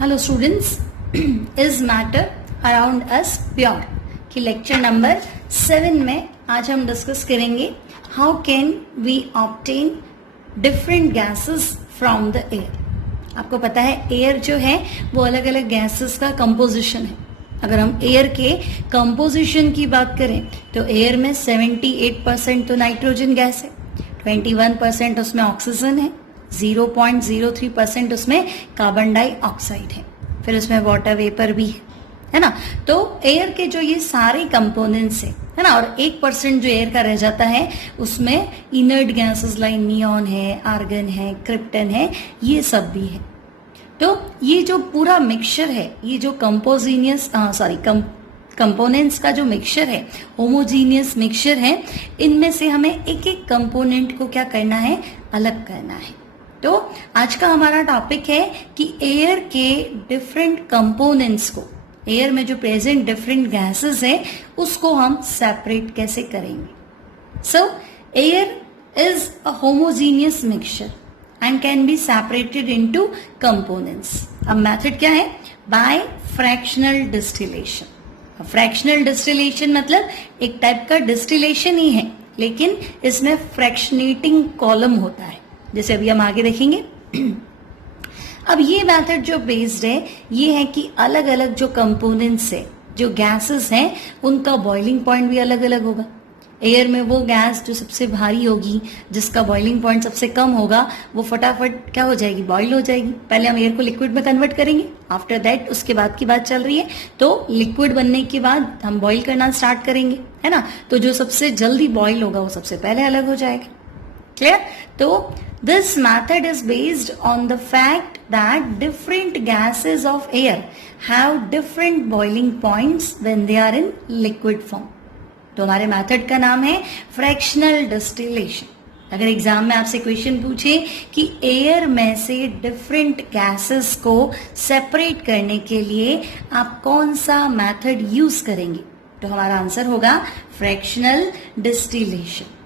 Hello students, is matter around us pure कि lecture number 7 में आज हम डिस्कस करेंगे how can we obtain different gases from the air. आपको पता है एयर जो है वो अलग अलग गैसेस का कंपोजिशन है। अगर हम एयर के कंपोजिशन की बात करें तो एयर में 78% तो नाइट्रोजन गैस है, 21% उसमें ऑक्सीजन है, 0.03% उसमें कार्बन डाइऑक्साइड है, फिर उसमें वाटर वेपर भी है ना। तो एयर के जो ये सारे कंपोनेंट्स है ना, और 1% जो एयर का रह जाता है उसमें इनर्ट गैसेस लाइक नियॉन है, आर्गन है, क्रिप्टन है, ये सब भी है। तो ये जो पूरा मिक्सचर है, ये जो कंपोनेंट्स का जो मिक्सचर है, होमोजीनियस मिक्सचर है, इनमें से हमें एक एक कंपोनेंट को क्या करना है, अलग करना है। तो आज का हमारा टॉपिक है कि एयर के डिफरेंट कंपोनेंट्स को, एयर में जो प्रेजेंट डिफरेंट गैसेस है उसको हम सेपरेट कैसे करेंगे। So air is a homogeneous mixture and can be separated into components. अब मेथड क्या है, by fractional distillation. Fractional distillation मतलब एक टाइप का डिस्टिलेशन ही है, लेकिन इसमें फ्रैक्शनेटिंग कॉलम होता है, जैसे अभी हम आगे देखेंगे। अब ये मेथड जो बेस्ड है ये है कि अलग अलग जो कंपोनेंट्स है, जो गैसेस हैं, उनका बॉइलिंग पॉइंट भी अलग अलग होगा। एयर में वो गैस जो सबसे भारी होगी, जिसका बॉइलिंग पॉइंट सबसे कम होगा, वो फटाफट क्या हो जाएगी, बॉइल हो जाएगी। पहले हम एयर को लिक्विड में कन्वर्ट करेंगे, आफ्टर दैट उसके बाद की बात चल रही है, तो लिक्विड बनने के बाद हम बॉइल करना स्टार्ट करेंगे, है ना। तो जो सबसे जल्दी बॉइल होगा वो सबसे पहले अलग हो जाएगा। क्लियर? तो this method is based on the fact that different gases of air have different boiling points when they are in liquid form. तो हमारे मेथड का नाम है फ्रैक्शनल डिस्टिलेशन। अगर एग्जाम में आपसे क्वेश्चन पूछे कि एयर में से डिफरेंट गैसेस को सेपरेट करने के लिए आप कौन सा मेथड यूज करेंगे, तो हमारा आंसर होगा फ्रैक्शनल डिस्टिलेशन।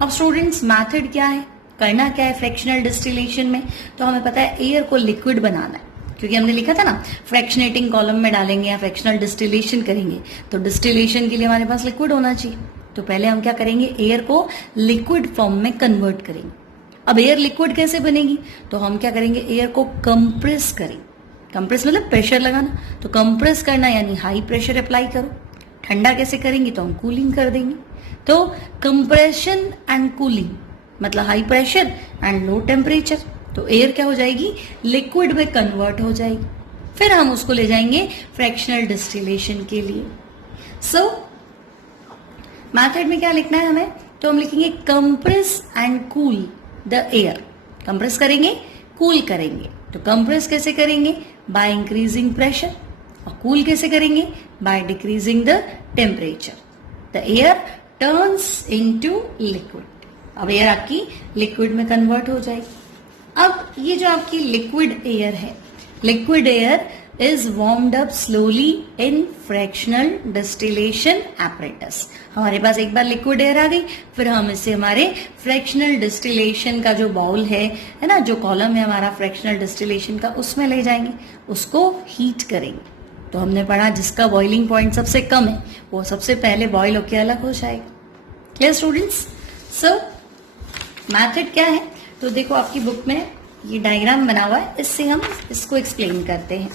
अब स्टूडेंट्स, मेथड क्या है, करना क्या है फ्रैक्शनल डिस्टिलेशन में, तो हमें पता है एयर को लिक्विड बनाना है, क्योंकि हमने लिखा था ना फ्रैक्शनेटिंग कॉलम में डालेंगे या फ्रैक्शनल डिस्टिलेशन करेंगे, तो डिस्टिलेशन के लिए हमारे पास लिक्विड होना चाहिए। तो पहले हम क्या करेंगे, एयर को लिक्विड फॉर्म में कन्वर्ट करेंगे। अब एयर लिक्विड कैसे बनेगी, तो हम क्या करेंगे, एयर को कंप्रेस करेंगे। कंप्रेस मतलब प्रेशर लगाना, तो कंप्रेस करना यानी हाई प्रेशर अप्लाई करो। ठंडा कैसे करेंगे, तो हम कूलिंग कर देंगे। तो कंप्रेशन एंड कूलिंग मतलब high pressure and low temperature, तो एयर क्या हो जाएगी, लिक्विड में कन्वर्ट हो जाएगी। फिर हम उसको ले जाएंगे फ्रैक्शनल डिस्टिलेशन के लिए। सो मेथड में क्या लिखना है हमें, तो हम लिखेंगे compress and cool the air. Compress करेंगे, कूल करेंगे। तो कंप्रेस कैसे करेंगे, बाय इंक्रीजिंग प्रेशर, और कूल कैसे करेंगे, by decreasing the temperature. The air turns into liquid. अब एयर आपकी लिक्विड में कन्वर्ट हो जाएगी। अब ये जो आपकी लिक्विड एयर है, liquid air is warmed up slowly in fractional distillation apparatus. हमारे पास एक बार लिक्विड एयर आ गई, फिर हम इसे हमारे फ्रैक्शनल डिस्टिलेशन का जो बाउल है ना, जो कॉलम है हमारा फ्रैक्शनल डिस्टिलेशन का, उसमें ले जाएंगे, उसको हीट करेंगे। तो हमने पढ़ा जिसका बॉइलिंग पॉइंट सबसे कम है वो सबसे पहले बॉइल होकर अलग हो जाएगा। Clear students? सो मेथड क्या है, तो देखो आपकी बुक में ये डायग्राम बना हुआ है, इससे हम इसको एक्सप्लेन करते हैं।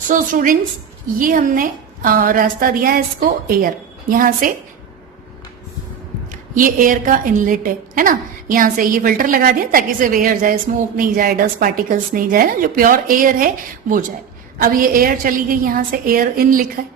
सो स्टूडेंट्स, ये हमने रास्ता दिया है इसको एयर, यहां से ये एयर का इनलेट है ना, यहाँ से ये फिल्टर लगा दिया ताकि सिर्फ एयर जाए, स्मोक नहीं जाए, डस्ट पार्टिकल्स नहीं जाए ना, जो प्योर एयर है वो जाए। अब ये एयर चली गई, यहाँ से एयर इन लिखा है।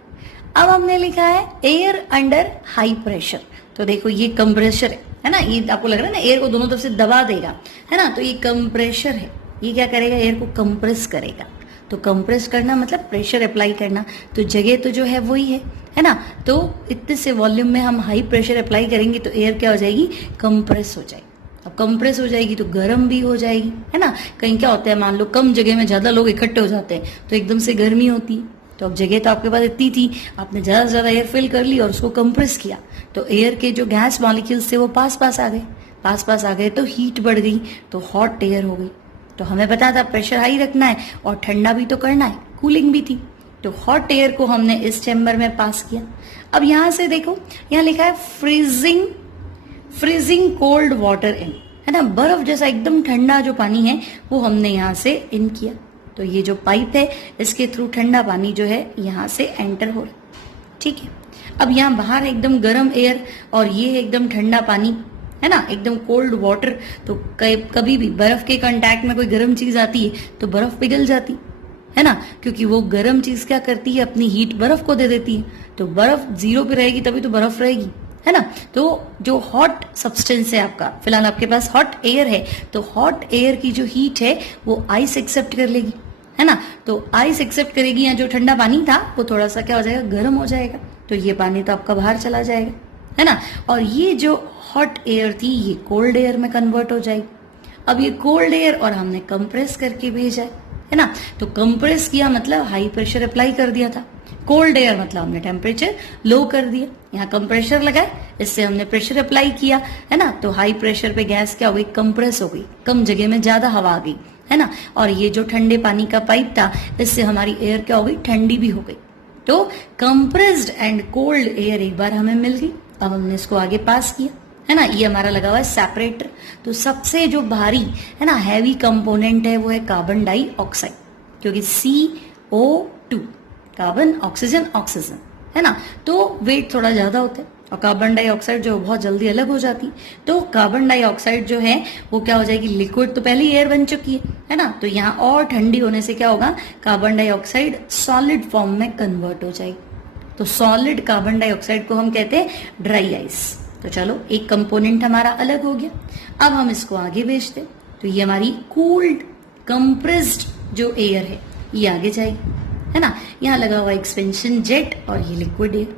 अब हमने लिखा है एयर अंडर हाई प्रेशर। तो देखो ये कंप्रेशर है ना, ये आपको लग रहा है ना एयर को दोनों तरफ से दबा देगा, है ना, तो ये कंप्रेशर है। ये क्या करेगा, एयर को कंप्रेस करेगा। तो कंप्रेस करना मतलब प्रेशर अप्लाई करना, तो जगह तो जो है वही है ना। तो इतने से वॉल्यूम में हम हाई प्रेशर अप्लाई करेंगे तो एयर क्या हो जाएगी, कंप्रेस हो जाएगी। अब कंप्रेस हो जाएगी तो गर्म भी हो जाएगी, है ना। कहीं क्या होता है, मान लो कम जगह में ज्यादा लोग इकट्ठे हो जाते हैं तो एकदम से गर्मी होती है। तो अब जगह तो आपके पास इतनी थी, आपने ज्यादा से ज्यादा एयर फिल कर ली और उसको कंप्रेस किया, तो एयर के जो गैस मॉलिक्यूल्स थे वो पास पास आ गए, पास पास आ गए तो हीट बढ़ गई, तो हॉट एयर हो गई। तो हमें पता था प्रेशर हाई रखना है और ठंडा भी तो करना है, कूलिंग भी थी। तो हॉट एयर को हमने इस चैम्बर में पास किया। अब यहां से देखो, यहां लिखा है फ्रीजिंग कोल्ड वाटर इन, है ना, बर्फ जैसा एकदम ठंडा जो पानी है वो हमने यहां से इन किया। तो ये जो पाइप है इसके थ्रू ठंडा पानी जो है यहां से एंटर हो रहा है, ठीक है। अब यहाँ बाहर एकदम गर्म एयर और ये एकदम ठंडा पानी, है ना, एकदम कोल्ड वाटर। तो कभी भी बर्फ के कांटेक्ट में कोई गर्म चीज आती है तो बर्फ पिघल जाती है ना, क्योंकि वो गर्म चीज क्या करती है, अपनी हीट बर्फ को दे देती है। तो बर्फ 0 पे रहेगी तभी तो बर्फ रहेगी, है ना। तो जो हॉट सब्सटेंस है आपका, फिलहाल आपके पास हॉट एयर है, तो हॉट एयर की जो हीट है वो आइस एक्सेप्ट कर लेगी, है ना। तो आइस एक्सेप्ट करेगी, या जो ठंडा पानी था वो थोड़ा सा क्या हो जाएगा, गर्म हो जाएगा। तो ये पानी तो आपका बाहर चला जाएगा, है ना। और ये जो हॉट एयर थी ये कोल्ड एयर में कन्वर्ट हो जाएगी। अब ये कोल्ड एयर और हमने कंप्रेस करके भेजा है ना। तो कंप्रेस किया मतलब हाई प्रेशर अप्लाई कर दिया था, कोल्ड एयर मतलब हमने टेम्परेचर लो कर दिया। यहाँ कंप्रेशर लगाए, इससे हमने प्रेशर अप्लाई किया, है ना। तो हाई प्रेशर पे गैस क्या हो गई, कंप्रेस हो गई, कम जगह में ज्यादा हवा आ गई, है ना। और ये जो ठंडे पानी का पाइप था इससे हमारी एयर क्या हो गई, ठंडी भी हो गई। तो कंप्रेस्ड एंड कोल्ड एयर एक बार हमें मिल गई। अब हमने इसको आगे पास किया, है ना। ये हमारा लगा हुआ है सेपरेटर। तो सबसे जो भारी, है ना, हैवी कंपोनेंट है वो है कार्बन डाइऑक्साइड, क्योंकि CO2 कार्बन, ऑक्सीजन ऑक्सीजन, है ना। तो वेट थोड़ा ज्यादा होता है और कार्बन डाइऑक्साइड जो बहुत जल्दी अलग हो जाती। तो कार्बन डाइऑक्साइड जो है वो क्या हो जाएगी, लिक्विड तो पहले ही एयर बन चुकी है ना। तो यहाँ और ठंडी होने से क्या होगा, कार्बन डाइऑक्साइड सॉलिड फॉर्म में कन्वर्ट हो जाएगी। तो सॉलिड कार्बन डाइऑक्साइड को हम कहते हैं ड्राई आइस। तो चलो एक कंपोनेंट हमारा अलग हो गया। अब हम इसको आगे भेजते, तो ये हमारी कूल्ड कंप्रेस्ड जो एयर है ये आगे जाएगी, है ना। यहाँ लगा हुआ एक्सपेंशन जेट और ये लिक्विड एयर।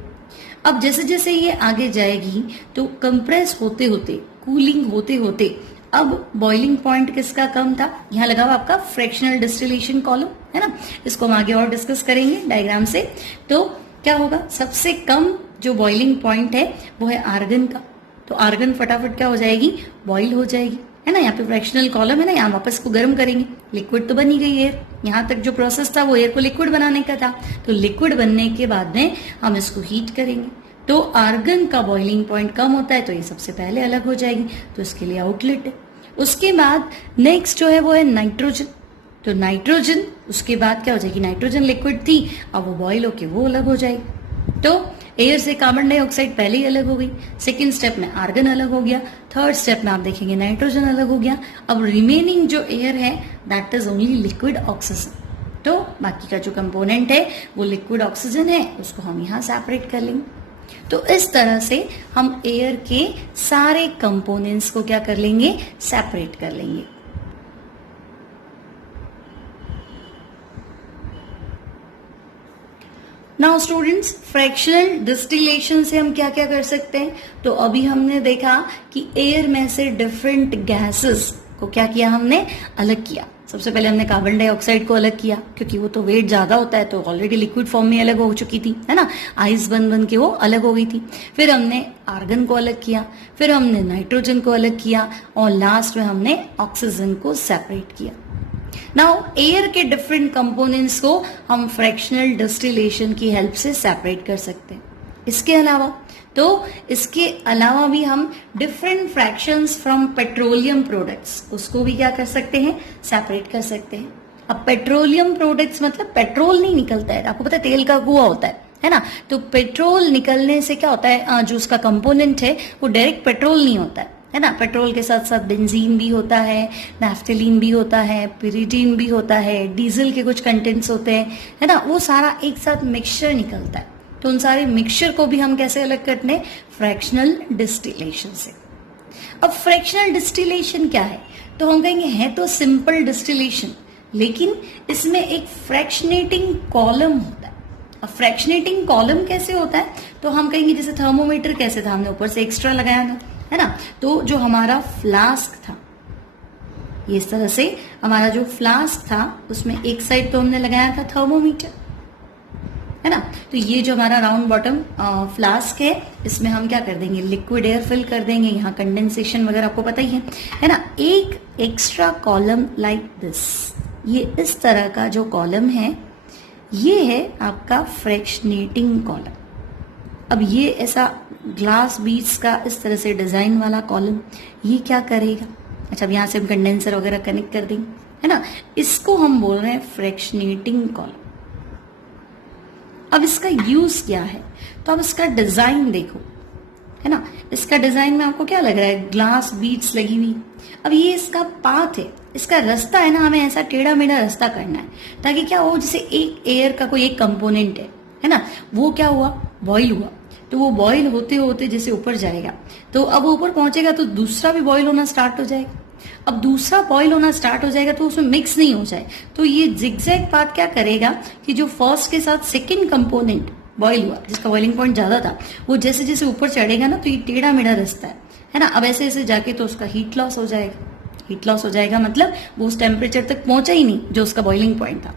अब जैसे जैसे ये आगे जाएगी तो कंप्रेस होते होते, कूलिंग होते होते, अब बॉइलिंग पॉइंट किसका कम था, यहाँ लगा हुआ आपका फ्रैक्शनल डिस्टिलेशन कॉलम, है ना। इसको हम आगे और डिस्कस करेंगे डायग्राम से। तो क्या होगा, सबसे कम जो बॉइलिंग पॉइंट है वो है आर्गन का। तो आर्गन फटाफट क्या हो जाएगी, बॉइल हो जाएगी, है ना। यहाँ पे फ्रैक्शनल कॉलम है ना, यहाँ वापस को गर्म करेंगे, लिक्विड तो बनी गई एयर। यहाँ तक जो प्रोसेस था वो एयर को लिक्विड बनाने का था। तो लिक्विड बनने के बाद में हम इसको हीट करेंगे। तो आर्गन का बॉइलिंग पॉइंट कम होता है तो ये सबसे पहले अलग हो जाएगी, तो इसके लिए आउटलेट है। उसके बाद नेक्स्ट जो है वो है नाइट्रोजन। तो नाइट्रोजन उसके बाद क्या हो जाएगी, नाइट्रोजन लिक्विड थी, अब वो बॉइल होके वो अलग हो जाएगी। तो एयर से कार्बन डाइऑक्साइड पहले ही अलग हो गई, सेकेंड स्टेप में आर्गन अलग हो गया, थर्ड स्टेप में आप देखेंगे नाइट्रोजन अलग हो गया। अब रिमेनिंग जो एयर है that is only liquid oxygen. तो बाकी का जो कंपोनेंट है वो लिक्विड ऑक्सीजन है, उसको हम यहाँ सेपरेट कर लेंगे। तो इस तरह से हम एयर के सारे कंपोनेंट्स को क्या कर लेंगे, सेपरेट कर लेंगे। नाउ स्टूडेंट्स, फ्रैक्शनल डिस्टिलेशन से हम क्या क्या कर सकते हैं। तो अभी हमने देखा कि एयर में से डिफरेंट गैसेस को क्या किया, हमने अलग किया। सबसे पहले हमने कार्बन डाइऑक्साइड को अलग किया, क्योंकि वो तो वेट ज्यादा होता है, तो ऑलरेडी लिक्विड फॉर्म में अलग हो चुकी थी, है ना, आइस बन बन के वो अलग हो गई थी। फिर हमने आर्गन को अलग किया, फिर हमने नाइट्रोजन को अलग किया, और लास्ट में हमने ऑक्सीजन को सेपरेट किया। नाउ एयर के डिफरेंट कंपोनेंट्स को हम फ्रैक्शनल डिस्टिलेशन की हेल्प से सेपरेट कर सकते हैं। इसके अलावा भी हम different fractions from petroleum products, उसको भी क्या कर सकते हैं, सेपरेट कर सकते हैं। अब पेट्रोलियम प्रोडक्ट्स मतलब पेट्रोल नहीं निकलता है, आपको पता है तेल का कुआं होता है ना। तो पेट्रोल निकलने से क्या होता है, जो उसका कंपोनेंट है वो डायरेक्ट पेट्रोल नहीं होता है ना। पेट्रोल के साथ साथ बेंजीन भी होता है, नैफ्थलीन भी होता है, पिरिडीन भी होता है, डीजल के कुछ कंटेंट्स होते हैं, है ना। वो सारा एक साथ मिक्सचर निकलता है। तो उन सारे मिक्सचर को भी हम कैसे अलग करते हैं, फ्रैक्शनल डिस्टिलेशन से। अब फ्रैक्शनल डिस्टिलेशन क्या है, तो हम कहेंगे है तो सिंपल डिस्टिलेशन, लेकिन इसमें एक फ्रैक्शनेटिंग कॉलम होता है। अब फ्रैक्शनेटिंग कॉलम कैसे होता है, तो हम कहेंगे जैसे थर्मोमीटर कैसे था, हमने ऊपर से एक्स्ट्रा लगाया था, है ना। तो जो हमारा फ्लास्क था, ये इस तरह से हमारा जो फ्लास्क था उसमें एक साइड तो हमने लगाया था थर्मोमीटर, है ना। तो ये जो हमारा राउंड बॉटम फ्लास्क है, इसमें हम क्या कर देंगे, लिक्विड एयर फिल कर देंगे। यहाँ कंडेंसेशन वगैरह आपको पता ही है ना। एक एक्स्ट्रा कॉलम लाइक दिस, ये इस तरह का जो कॉलम है ये है आपका फ्रैक्शनेटिंग कॉलम। अब ये ऐसा ग्लास बीड्स का इस तरह से डिजाइन वाला कॉलम ये क्या करेगा, अच्छा अब यहाँ से हम कंडेंसर वगैरह कनेक्ट कर देंगे, है ना। इसको हम बोल रहे हैं फ्रैक्शनेटिंग कॉलम। अब इसका यूज क्या है, तो अब इसका डिजाइन देखो, है ना। इसका डिजाइन में आपको क्या लग रहा है, ग्लास बीड्स लगी हुई। अब ये इसका पाथ है, इसका रास्ता है ना, हमें ऐसा टेढ़ा मेढ़ा रास्ता करना है ताकि क्या हो, जैसे एक एयर का कोई एक कंपोनेंट है ना, वो क्या हुआ, बॉईल हुआ, तो वो बॉईल होते होते जैसे ऊपर जाएगा, तो अब ऊपर पहुंचेगा तो दूसरा भी बॉईल होना स्टार्ट हो जाएगा। अब दूसरा बॉईल होना स्टार्ट हो जाएगा तो उसमें मिक्स नहीं हो जाए, तो ये जिगजैग पाथ क्या करेगा कि जो फर्स्ट के साथ सेकंड कंपोनेंट बॉईल हुआ, जिसका बॉइलिंग पॉइंट ज्यादा था, वो जैसे जैसे ऊपर चढ़ेगा ना, तो ये टेढ़ा मेढ़ा रास्ता है ना। अब ऐसे ऐसे जाके तो उसका हीट लॉस हो जाएगा। हीट लॉस हो जाएगा मतलब वो उस टेम्परेचर तक पहुंचा ही नहीं जो उसका बॉइलिंग पॉइंट था।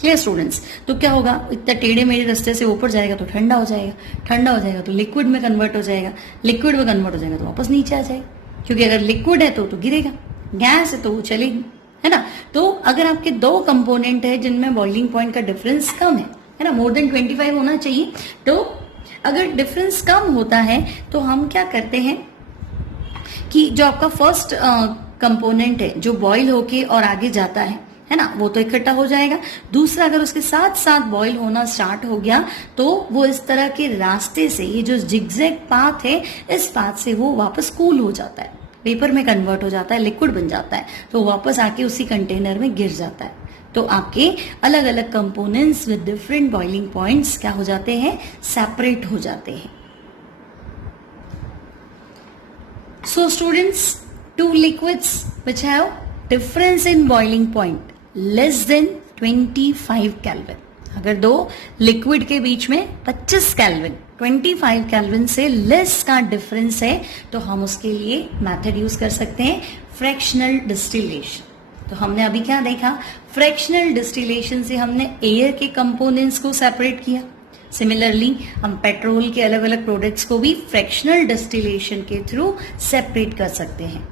Clear students. तो क्या होगा, इतना टेढ़े मेढ़े रास्ते से ऊपर जाएगा तो ठंडा हो जाएगा, ठंडा हो जाएगा तो लिक्विड में कन्वर्ट हो जाएगा, लिक्विड में कन्वर्ट हो जाएगा तो वापस नीचे आ जाएगा, क्योंकि अगर लिक्विड है तो गिरेगा, गैस है तो वो चलेगी, है ना। तो अगर आपके दो कंपोनेंट है जिनमें बॉइलिंग पॉइंट का डिफरेंस कम है ना, मोर देन 25 होना चाहिए, तो अगर डिफरेंस कम होता है तो हम क्या करते हैं कि जो आपका फर्स्ट कंपोनेंट है जो बॉईल होके और आगे जाता है ना, वो तो इकट्ठा हो जाएगा। दूसरा अगर उसके साथ साथ बॉईल होना स्टार्ट हो गया तो वो इस तरह के रास्ते से, ये जो जिगजैग पाथ है, इस पाथ से वो वापस कूल हो जाता है, वेपर में कन्वर्ट हो जाता है, लिक्विड बन जाता है, तो वापस आके उसी कंटेनर में गिर जाता है। तो आपके अलग अलग components with different boiling points क्या हो जाते हैं, सेपरेट हो जाते हैं। So students, two liquids which have difference in boiling point less than 25 kelvin, अगर दो लिक्विड के बीच में 25 केल्विन 25 केल्विन से लेस का डिफरेंस है तो हम उसके लिए मेथड यूज कर सकते हैं फ्रैक्शनल डिस्टिलेशन। तो हमने अभी क्या देखा, फ्रैक्शनल डिस्टिलेशन से हमने एयर के कंपोनेंट्स को सेपरेट किया। सिमिलरली हम पेट्रोल के अलग अलग प्रोडक्ट्स को भी फ्रैक्शनल डिस्टिलेशन के थ्रू सेपरेट कर सकते हैं।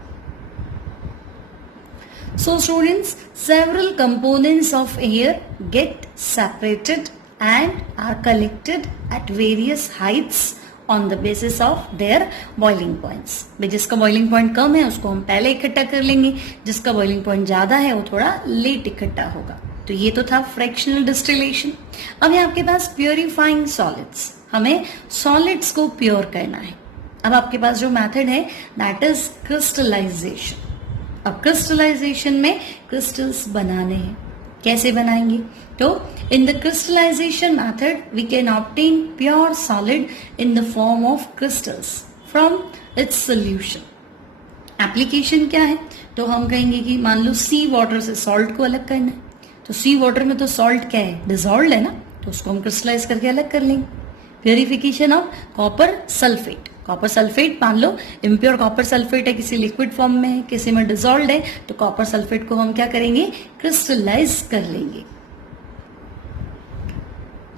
So students, several components of air get separated and are collected at various heights on the basis of their boiling points. जिसका boiling point कम है उसको हम पहले इकट्ठा कर लेंगे, जिसका boiling point ज्यादा है वो थोड़ा लेट इकट्ठा होगा। तो ये तो था फ्रैक्शनल डिस्टिलेशन। अब है आपके पास प्योरीफाइंग सॉलिड्स, हमें सॉलिड्स को प्योर करना है। अब आपके पास जो मेथड है दैट इज क्रिस्टलाइजेशन। अब क्रिस्टलाइजेशन में क्रिस्टल्स बनाने हैं, कैसे बनाएंगे, तो in the crystallization method we can obtain pure solid in the form of crystals from its solution. Application क्या है, तो हम कहेंगे कि मान लो सी वाटर से सॉल्ट को अलग करना है, तो सी वाटर में तो सॉल्ट क्या है, डिसॉल्व्ड है ना, तो उसको हम क्रिस्टलाइज करके अलग कर लेंगे। Purification of copper sulphate, copper sulphate मान लो इम्प्योर कॉपर सल्फेट है, किसी लिक्विड फॉर्म में है, किसी में डिसॉल्व्ड है, तो कॉपर सल्फेट को हम क्या करेंगे, क्रिस्टलाइज कर लेंगे।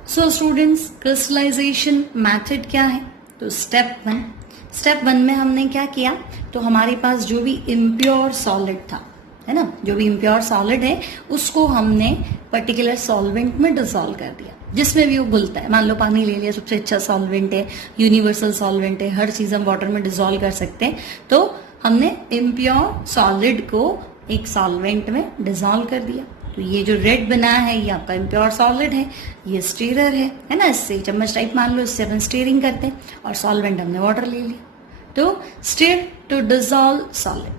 सो स्टूडेंट्स, क्रिस्टलाइजेशन मेथड क्या है, तो स्टेप वन में हमने क्या किया, तो हमारे पास जो भी इम्प्योर सॉलिड था, है ना, जो भी इम्प्योर सॉलिड है उसको हमने पर्टिकुलर सॉल्वेंट में डिसॉल्व कर दिया, जिसमें भी वो घुलता है। मान लो पानी ले लिया, सबसे अच्छा सॉल्वेंट है, यूनिवर्सल सॉल्वेंट है, हर चीज हम वाटर में डिसॉल्व कर सकते हैं। तो हमने इम्प्योर सॉलिड को एक सॉल्वेंट में डिसॉल्व कर दिया। तो ये जो रेड बना है ये आपका इम्प्योर सॉलिड है, ये स्टीरर है ना, इससे चम्मच टाइप मान लो, इससे अपन स्टीयरिंग करते हैं, और सॉल्वेंट हमने वाटर ले लिया। तो स्टीर टू डिसॉल्व सॉलिड।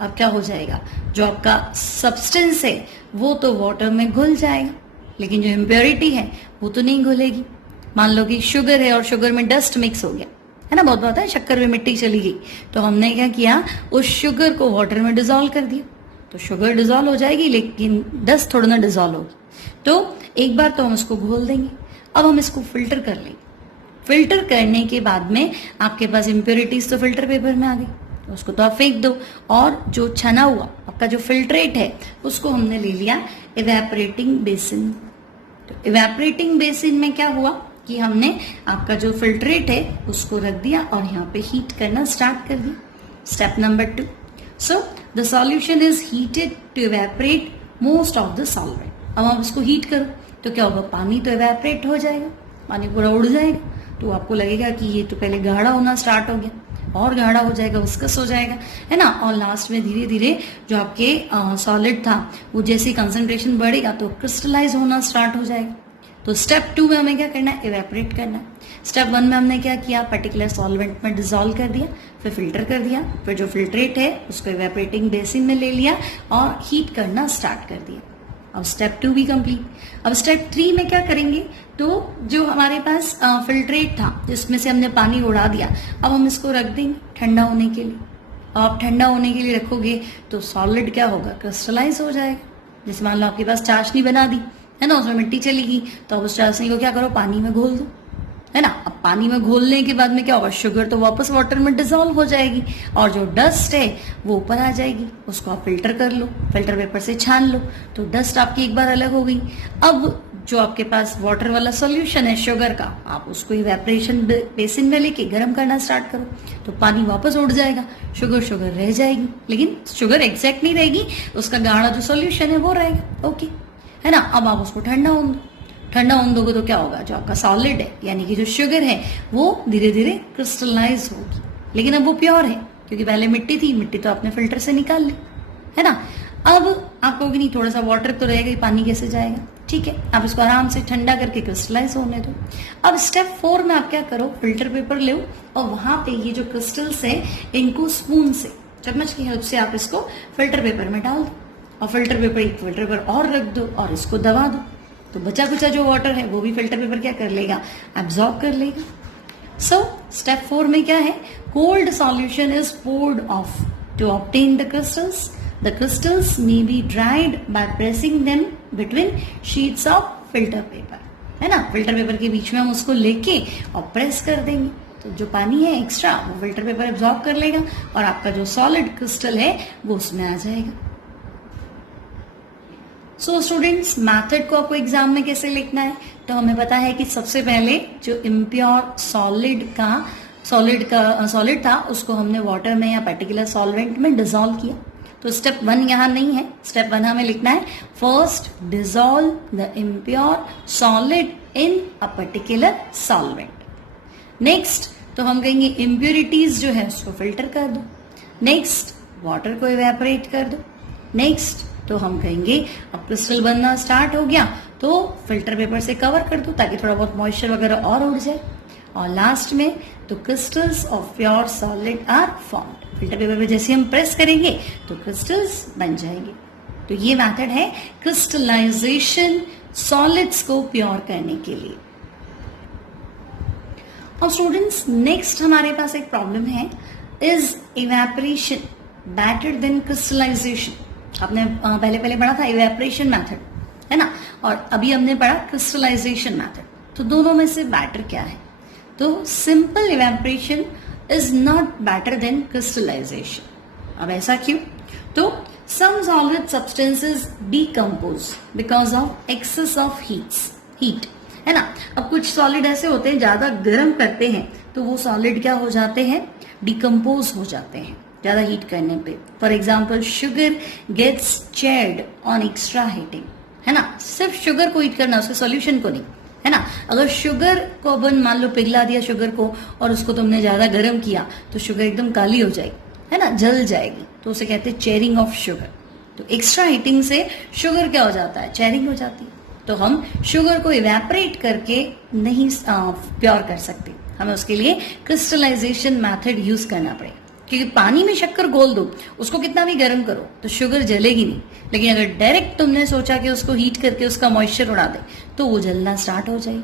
अब क्या हो जाएगा, जो आपका सब्सटेंस है वो तो वाटर में घुल जाएगा, लेकिन जो इम्प्योरिटी है वो तो नहीं घुलेगी। मान लो कि शुगर है और शुगर में डस्ट मिक्स हो गया, है ना, बहुत बात है, शक्कर में मिट्टी चली गई, तो हमने क्या किया, उस शुगर को वाटर में डिसॉल्व कर दिया, तो शुगर डिसॉल्व हो जाएगी लेकिन डस्ट थोड़ा ना डिसॉल्व होगी। तो एक बार तो हम उसको घोल देंगे। अब हम इसको फिल्टर कर लेंगे। फिल्टर करने के बाद में आपके पास इम्प्योरिटीज तो फिल्टर पेपर में आ गई, उसको तो आप फेंक दो, और जो छना हुआ आपका जो फिल्ट्रेट है उसको हमने ले लिया इवेपोरेटिंग बेसिन। तो इवेपोरेटिंग बेसिन में क्या हुआ कि हमने आपका जो फिल्ट्रेट है उसको रख दिया और यहाँ पे हीट करना स्टार्ट कर दिया। Step number 2, so the solution is heated to evaporate most of the solvent. अब आप इसको हीट करो तो क्या होगा, पानी तो इवेपोरेट हो जाएगा, पानी पूरा उड़ जाएगा, तो आपको लगेगा कि ये तो पहले गाढ़ा होना स्टार्ट हो गया और गाढ़ा हो जाएगा, विस्कस हो जाएगा, है ना। और लास्ट में धीरे धीरे जो आपके सॉलिड था वो जैसे कंसंट्रेशन बढ़ेगा तो क्रिस्टलाइज होना स्टार्ट हो जाएगा। तो स्टेप 2 में हमें क्या करना है, इवेपोरेट करना है। स्टेप 1 में हमने क्या किया, पर्टिकुलर सॉल्वेंट में डिसॉल्व कर दिया, फिर फिल्टर कर दिया, फिर जो फिल्ट्रेट है उसको इवेपोरेटिंग बेसिन में ले लिया और हीट करना स्टार्ट कर दिया। अब स्टेप 2 भी कंप्लीट। अब स्टेप 3 में क्या करेंगे, तो जो हमारे पास फिल्ट्रेट था जिसमें से हमने पानी उड़ा दिया, अब हम इसको रख देंगे ठंडा होने के लिए। अब आप ठंडा होने के लिए रखोगे तो सॉलिड क्या होगा, क्रिस्टलाइज हो जाएगा। जैसे मान लो आपके पास चाशनी बना दी है ना, उसमें मिट्टी चली गई, तो अब उस चाशनी को क्या करो, पानी में घोल दो, है ना। अब पानी में घोलने के बाद में क्या होगा, शुगर तो वापस वाटर में डिसॉल्व हो जाएगी और जो डस्ट है वो ऊपर आ जाएगी, उसको आप फिल्टर कर लो, फिल्टर पेपर से छान लो, तो डस्ट आपकी एक बार अलग हो गई। अब जो आपके पास वाटर वाला सॉल्यूशन है शुगर का, आप उसको इवेपोरेशन बेसिन में लेके गर्म करना स्टार्ट करो, तो पानी वापस उड़ जाएगा, शुगर रह जाएगी, लेकिन शुगर एग्जैक्ट नहीं रहेगी, उसका गाढ़ा जो सॉल्यूशन है वो रहेगा, ओके, है ना। अब आप उसको ठंडा होने दो, ठंडा होने दोगे तो क्या होगा, जो आपका सॉलिड है यानी कि जो शुगर है वो धीरे धीरे क्रिस्टलाइज होगी, लेकिन अब वो प्योर है क्योंकि पहले मिट्टी थी, मिट्टी तो आपने फिल्टर से निकाल ली, है ना। अब आप कहोगे नहीं थोड़ा सा वाटर तो रहेगा ही, पानी कैसे जाएगा, ठीक है, आप इसको आराम से ठंडा करके क्रिस्टलाइज होने दो। अब स्टेप 4 में आप क्या करो, फिल्टर पेपर लो और वहां पे ये जो क्रिस्टल्स है इनको स्पून से, चम्मच की हेल्प से आप इसको फिल्टर पेपर में डाल दो और फिल्टर पेपर और रख दो और इसको दबा दो, तो बचा कुचा जो वाटर है वो भी फिल्टर पेपर क्या कर लेगा, एब्जॉर्ब कर लेगा। सो स्टेप 4 में क्या है, cold solution is poured off to obtain the crystals. The crystals may be dried by pressing them between sheets of filter paper, है ना। फिल्टर पेपर के बीच में हम उसको लेके और प्रेस कर देंगे, तो जो पानी है एक्स्ट्रा वो फिल्टर पेपर एब्जॉर्ब कर लेगा और आपका जो सॉलिड क्रिस्टल है वो उसमें आ जाएगा। सो स्टूडेंट्स, मैथड को आपको एग्जाम में कैसे लिखना है, तो हमें पता है कि सबसे पहले जो इम्प्योर सॉलिड था उसको हमने वाटर में या पर्टिकुलर सॉल्वेंट में डिसॉल्व किया। तो स्टेप 1 यहाँ नहीं है, स्टेप 1 हमें लिखना है, first dissolve the impure solid in a particular solvent. Next तो हम कहेंगे इम्प्योरिटीज जो है उसको फिल्टर कर दो, नेक्स्ट वाटर को इवेपोरेट कर दो, नेक्स्ट तो हम कहेंगे अब क्रिस्टल बनना स्टार्ट हो गया तो फिल्टर पेपर से कवर कर दो ताकि थोड़ा बहुत मॉइस्चर वगैरह और उड़ जाए, और लास्ट में तो crystals of pure solid are formed. Filter paper पे जैसे हम प्रेस करेंगे तो क्रिस्टल्स बन जाएंगे। तो ये मेथड है क्रिस्टलाइजेशन सॉलिड्स को प्योर करने के लिए। और स्टूडेंट्स, नेक्स्ट हमारे पास एक प्रॉब्लम है, is evaporation better than crystallization. आपने पहले पढ़ा था इवेपोरेशन मेथड, है ना, और अभी हमने पढ़ा क्रिस्टलाइजेशन मेथड। तो दोनों में से बेटर क्या है, तो simple evaporation is not better than crystallisation. अब ऐसा क्यों, तो some solid substances decompose because of excess of heat, है ना। अब कुछ सॉलिड ऐसे होते हैं ज्यादा गर्म करते हैं तो वो सॉलिड क्या हो जाते हैं, डिकम्पोज हो जाते हैं ज्यादा हीट करने पे। For example sugar gets charred on extra heating, है ना। सिर्फ शुगर को हीट करना, उसके सॉल्यूशन को नहीं, है ना। अगर शुगर को अपन मान लो पिघला दिया शुगर को और उसको तुमने ज्यादा गर्म किया तो शुगर एकदम काली हो जाएगी, है ना, जल जाएगी, तो उसे कहते हैं चेयरिंग ऑफ शुगर। तो एक्स्ट्रा हीटिंग से शुगर क्या हो जाता है, चेयरिंग हो जाती है। तो हम शुगर को इवेपोरेट करके नहीं प्योर कर सकते, हमें उसके लिए क्रिस्टलाइजेशन मेथड यूज करना पड़ेगा। क्योंकि पानी में शक्कर घोल दो, उसको कितना भी गर्म करो तो शुगर जलेगी नहीं, लेकिन अगर डायरेक्ट तुमने सोचा कि उसको हीट करके उसका मॉइस्चर उड़ा दे तो वो जलना स्टार्ट हो जाएगी।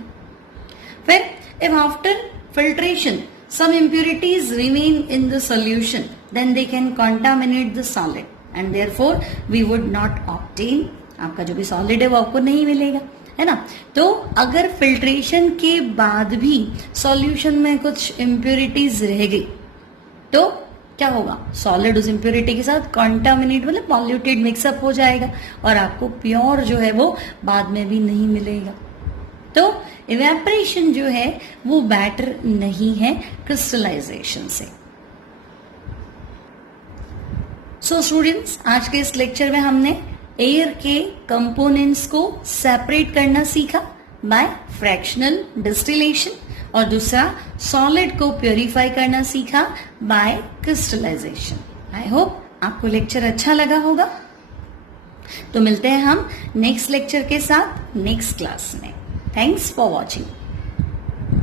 फिर if after filtration some impurities remain in the solution, then they can contaminate the solid and therefore we would not obtain, आपका जो भी सॉलिड है वो आपको नहीं मिलेगा, है ना। तो अगर फिल्ट्रेशन के बाद भी सॉल्यूशन में कुछ इम्प्योरिटीज रह गई तो क्या होगा, सॉलिड उस इम्प्योरिटी के साथ कॉन्टामिनेट मतलब पॉल्यूटेड मिक्सअप हो जाएगा और आपको प्योर जो है वो बाद में भी नहीं मिलेगा। तो इवेपोरेशन जो है वो बेटर नहीं है क्रिस्टलाइजेशन से। सो स्टूडेंट्स, आज के इस लेक्चर में हमने एयर के कंपोनेंट्स को सेपरेट करना सीखा बाय फ्रैक्शनल डिस्टिलेशन, और दूसरा सॉलिड को प्योरीफाई करना सीखा बाय क्रिस्टलाइजेशन। आई होप आपको लेक्चर अच्छा लगा होगा। तो मिलते हैं हम नेक्स्ट लेक्चर के साथ नेक्स्ट क्लास में। Thanks for watching.